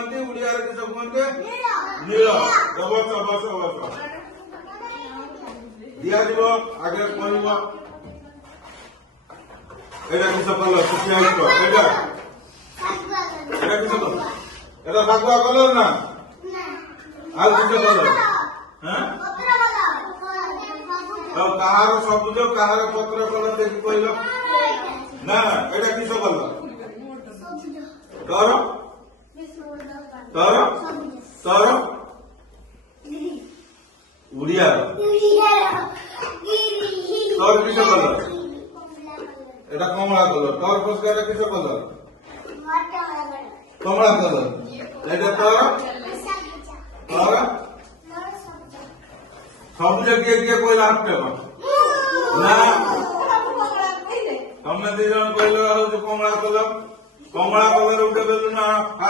କୁହନ୍ତି ଓଡ଼ିଆରେ କିସ କୁହନ୍ତି ନୀଳ ବସ ବସ ବସ ଦିଆଯିବ ଆଗେ କହିବ ଏଇଟା କିସ କଲର ଏଇଟା ଏଇଟା କିସ କଲର এটা সাগুয়া কলর না আর কিছু কলর হ্যাঁ কাহার সবুজ কাহার পত্র কলর দেখি কইল না এটা কিস কলর তোর তোর তোর উড়িয়া তোর কিস কলর এটা কমলা কলর তোর পস্কারে কিস কলর কমলা কলর এটা তোর তোর সবুজ কিয়ে কিয়ে কইলা হাঁটতে না ତମେ ଦି ଜଣ କହିଲ ହଉଛି କମଳା କଲର ଗୋଟେ ବେଲୁ ନା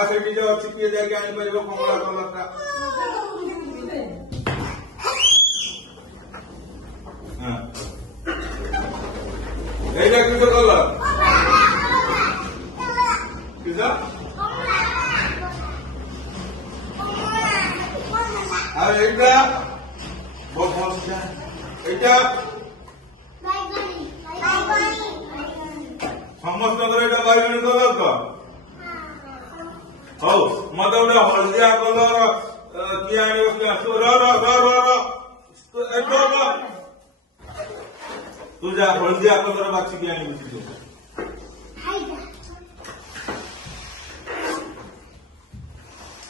ସେଠି ଯେ ଅଛି କିଏ ଯାଇକି ଆଣିପାରିବ କମଳା କଲର ଟା এইটা কিସ କଲର কিস আর এইটা এইটা ସମସ୍ତଙ୍କର ଏଇଟା ବାଇଗଣୀ କଲର ତ ହଉ ମତେ ଗୋଟେ ହଳଦିଆ କଲର କିଏ ଆଣିବ ତୁ ଯା ହଳଦିଆ କଲର ବାଛିକି ଆଣିବୁ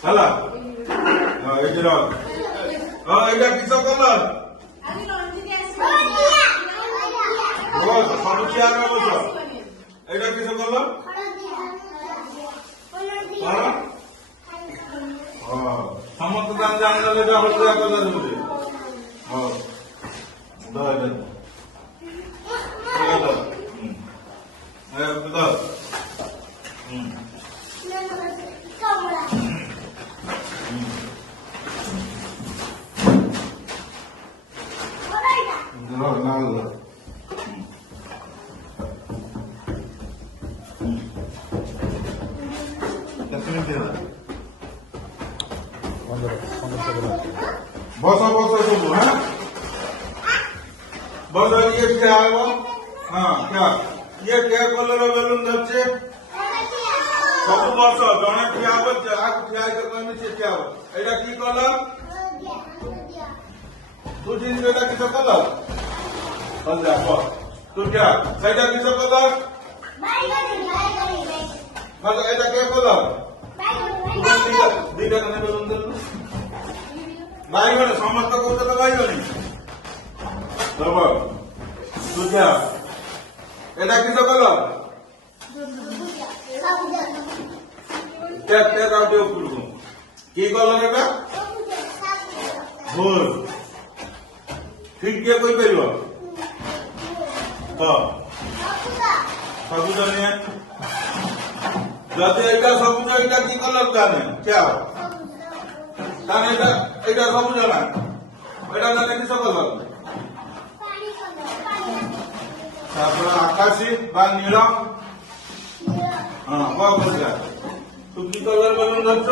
ହେଲା ଏଇଠି ରହ এইটা কিস কলর সবু চেয়ার বস এইটা কিস কলর সমস্ত দাম জানিলে এটা হলদিয়া কলর বলে বস বস সবু হ্যাঁ বস ইয়ে क्या है वो हाँ क्या ये क्या कलर बेलून धरছে सब बस जने ठिया हो आग ठिया के कहनी से क्या हो एटा की कलर तू जिन बेटा किस कलर हल्दा बस तू क्या सेटा किस कलर मतलब एटा क्या कलर दिटा कने बेलून धरलु बाइगण समस्त कौत बाइगणी तब तुझा এটা কিস কলর কি কলর এটা ভোর ঠিক কিଏ କହିପାରିବ ତ ସବୁଜ ନିଏ ଯଦି ଏଇଟା ସବୁଜ ଏଇଟା କି କଲର ତାନେ क्या ତାନେ ଏଇଟା ସବୁଜ ନା ଏଇଟା ତାନେ କିସ କଲର তারপরে আকাশী বা নীল হ্যাঁ বসা তু কি কলর বেলুন ধরছ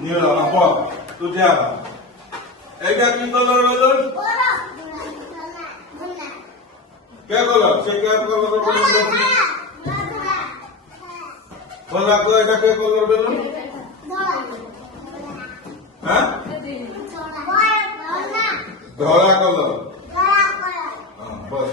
নীল হ্যাঁ তু যা এইটা কি কলর বেলুন কে কলর সে কে কলর বেলুন ধরছ বলা কো এটা কে কলর বেলুন হ্যাঁ ধলা কলর হ্যাঁ বস